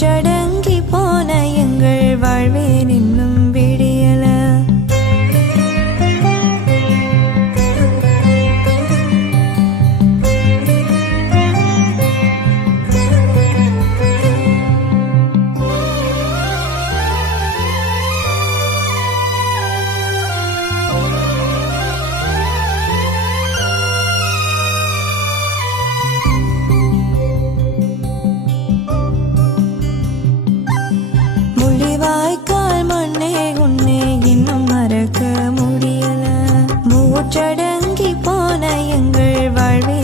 चढ़ ஜடங்கி போன எங்கள் வாழ்வே.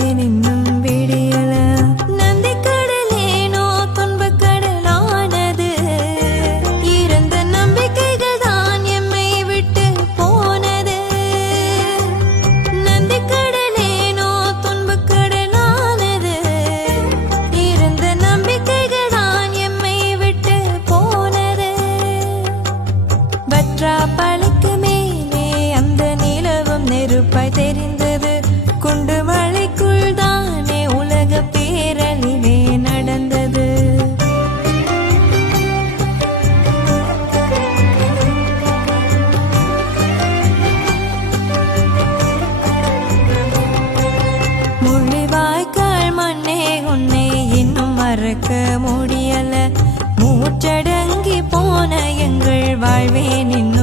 நெருப்பாய் தெரிந்தது. குண்டு மழைக்குள் தானே உலக பேரழிவே நடந்தது. முள்ளிவாய்க்கால் மண்ணே உன்னை இன்னும் மறக்க முடியல. மூச்சடங்கி போன எங்கள் வாழ்வே நின்று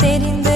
தெரிந்து